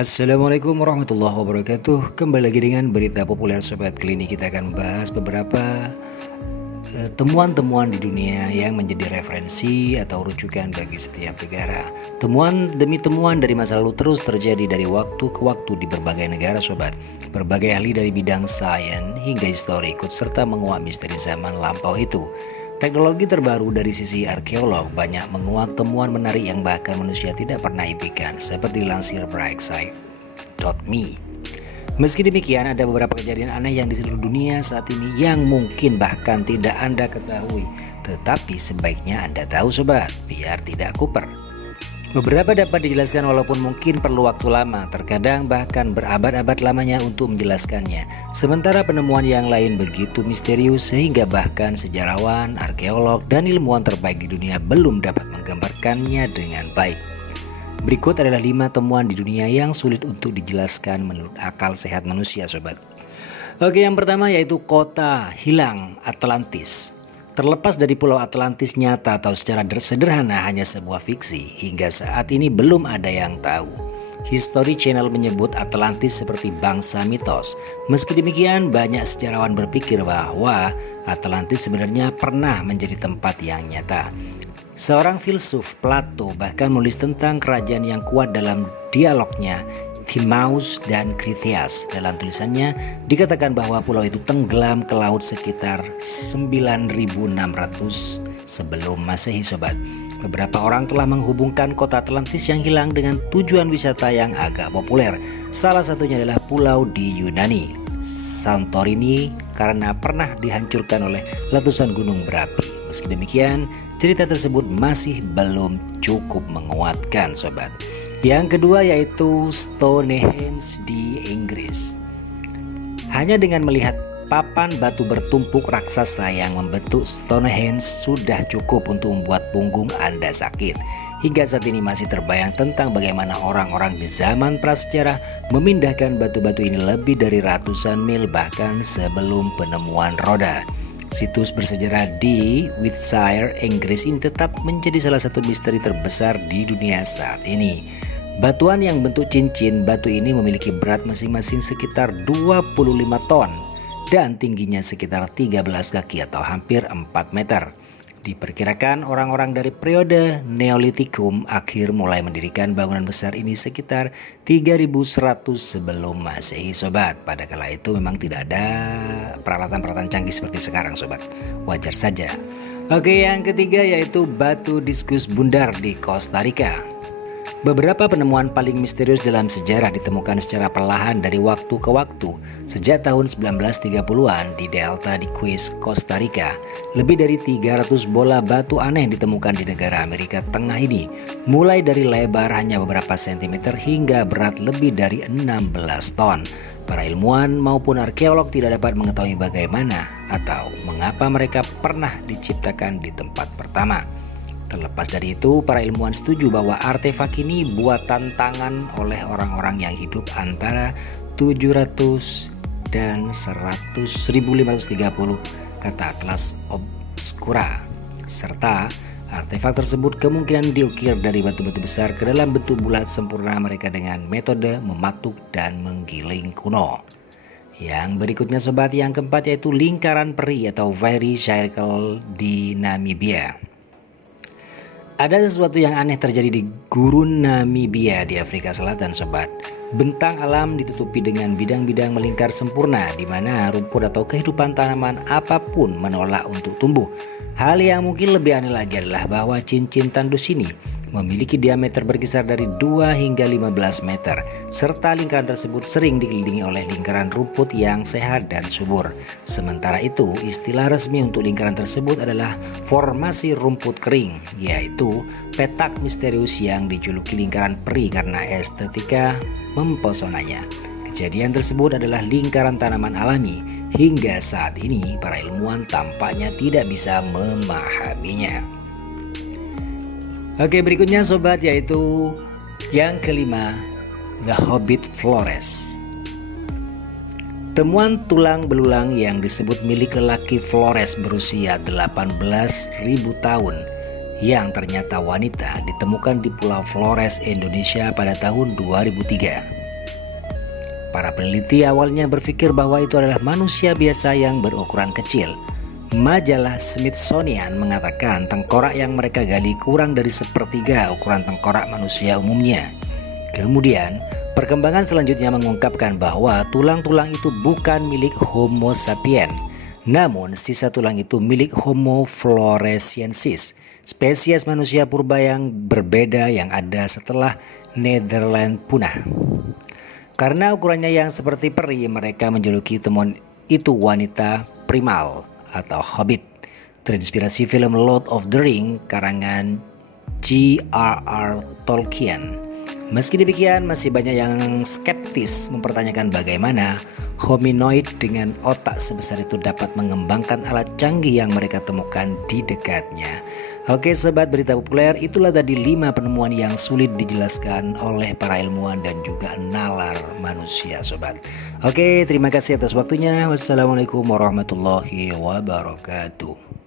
Assalamualaikum warahmatullahi wabarakatuh. Kembali lagi dengan berita populer Sobat. Kali ini kita akan bahas beberapa temuan-temuan di dunia yang menjadi referensi atau rujukan bagi setiap negara. Temuan demi temuan dari masa lalu terus terjadi dari waktu ke waktu di berbagai negara Sobat. Berbagai ahli dari bidang sains hingga histori ikut serta menguak misteri zaman lampau itu. Teknologi terbaru dari sisi arkeolog banyak menguak temuan menarik yang bahkan manusia tidak pernah impikan, seperti dilansir brightside.me. Meski demikian, ada beberapa kejadian aneh yang di seluruh dunia saat ini yang mungkin bahkan tidak Anda ketahui, tetapi sebaiknya Anda tahu Sobat, biar tidak kuper. Beberapa dapat dijelaskan walaupun mungkin perlu waktu lama, terkadang bahkan berabad-abad lamanya untuk menjelaskannya. Sementara penemuan yang lain begitu misterius sehingga bahkan sejarawan, arkeolog, dan ilmuwan terbaik di dunia belum dapat menggambarkannya dengan baik. Berikut adalah 5 temuan di dunia yang sulit untuk dijelaskan menurut akal sehat manusia Sobat. Oke, yang pertama yaitu kota hilang Atlantis. Terlepas dari pulau Atlantis nyata atau secara sederhana hanya sebuah fiksi, hingga saat ini belum ada yang tahu. History Channel menyebut Atlantis seperti bangsa mitos. Meski demikian, banyak sejarawan berpikir bahwa Atlantis sebenarnya pernah menjadi tempat yang nyata. Seorang filsuf, Plato, bahkan menulis tentang kerajaan yang kuat dalam dialognya Timaeus dan Critias. Dalam tulisannya dikatakan bahwa pulau itu tenggelam ke laut sekitar 9600 sebelum Masehi Sobat. Beberapa orang telah menghubungkan kota Atlantis yang hilang dengan tujuan wisata yang agak populer. Salah satunya adalah pulau di Yunani, Santorini, karena pernah dihancurkan oleh letusan gunung berapi. Meski demikian, cerita tersebut masih belum cukup menguatkan Sobat. Yang kedua yaitu Stonehenge di Inggris. Hanya dengan melihat papan batu bertumpuk raksasa yang membentuk Stonehenge sudah cukup untuk membuat punggung Anda sakit. Hingga saat ini masih terbayang tentang bagaimana orang-orang di zaman prasejarah memindahkan batu-batu ini lebih dari ratusan mil bahkan sebelum penemuan roda. Situs bersejarah di Wiltshire, Inggris ini tetap menjadi salah satu misteri terbesar di dunia saat ini. Batuan yang bentuk cincin batu ini memiliki berat masing-masing sekitar 25 ton dan tingginya sekitar 13 kaki atau hampir 4 meter. Diperkirakan orang-orang dari periode Neolitikum akhir mulai mendirikan bangunan besar ini sekitar 3100 sebelum Masehi Sobat. Pada kala itu memang tidak ada peralatan-peralatan canggih seperti sekarang Sobat. Wajar saja. Oke, yang ketiga yaitu batu diskus bundar di Costa Rica. Beberapa penemuan paling misterius dalam sejarah ditemukan secara perlahan dari waktu ke waktu. Sejak tahun 1930-an di Delta di Quiz, Costa Rica, lebih dari 300 bola batu aneh ditemukan di negara Amerika Tengah ini. Mulai dari lebar hanya beberapa sentimeter hingga berat lebih dari 16 ton. Para ilmuwan maupun arkeolog tidak dapat mengetahui bagaimana atau mengapa mereka pernah diciptakan di tempat pertama. Terlepas dari itu, para ilmuwan setuju bahwa artefak ini buatan tangan oleh orang-orang yang hidup antara 700 dan 1530 kata Atlas Obscura. Serta artefak tersebut kemungkinan diukir dari batu-batu besar ke dalam bentuk bulat sempurna mereka dengan metode mematuk dan menggiling kuno. Yang berikutnya Sobat, yang keempat yaitu lingkaran peri atau Fairy Circle di Namibia. Ada sesuatu yang aneh terjadi di gurun Namibia di Afrika Selatan Sobat. Bentang alam ditutupi dengan bidang-bidang melingkar sempurna di mana rumput atau kehidupan tanaman apapun menolak untuk tumbuh. Hal yang mungkin lebih aneh lagi adalah bahwa cincin tandus ini memiliki diameter berkisar dari 2 hingga 15 meter, serta lingkaran tersebut sering dikelilingi oleh lingkaran rumput yang sehat dan subur. Sementara itu, istilah resmi untuk lingkaran tersebut adalah formasi rumput kering, yaitu petak misterius yang dijuluki lingkaran peri karena estetika mempesonanya. Kejadian tersebut adalah lingkaran tanaman alami. Hingga saat ini, para ilmuwan tampaknya tidak bisa memahaminya. Oke, berikutnya Sobat yaitu yang kelima, The Hobbit Flores. Temuan tulang belulang yang disebut milik lelaki Flores berusia 18.000 tahun yang ternyata wanita ditemukan di Pulau Flores, Indonesia pada tahun 2003. Para peneliti awalnya berpikir bahwa itu adalah manusia biasa yang berukuran kecil. Majalah Smithsonian mengatakan tengkorak yang mereka gali kurang dari sepertiga ukuran tengkorak manusia umumnya. Kemudian, perkembangan selanjutnya mengungkapkan bahwa tulang-tulang itu bukan milik Homo sapiens, namun sisa tulang itu milik Homo floresiensis, spesies manusia purba yang berbeda yang ada setelah Netherlands punah. Karena ukurannya yang seperti peri, mereka menjuluki temuan itu wanita primal atau hobbit, terinspirasi film Lord of the Ring karangan J.R.R. Tolkien. Meski demikian, masih banyak yang skeptis mempertanyakan bagaimana hominoid dengan otak sebesar itu dapat mengembangkan alat canggih yang mereka temukan di dekatnya. Oke sobat berita populer, itulah tadi 5 penemuan yang sulit dijelaskan oleh para ilmuwan dan juga nalar manusia sobat. Oke, terima kasih atas waktunya. Wassalamualaikum warahmatullahi wabarakatuh.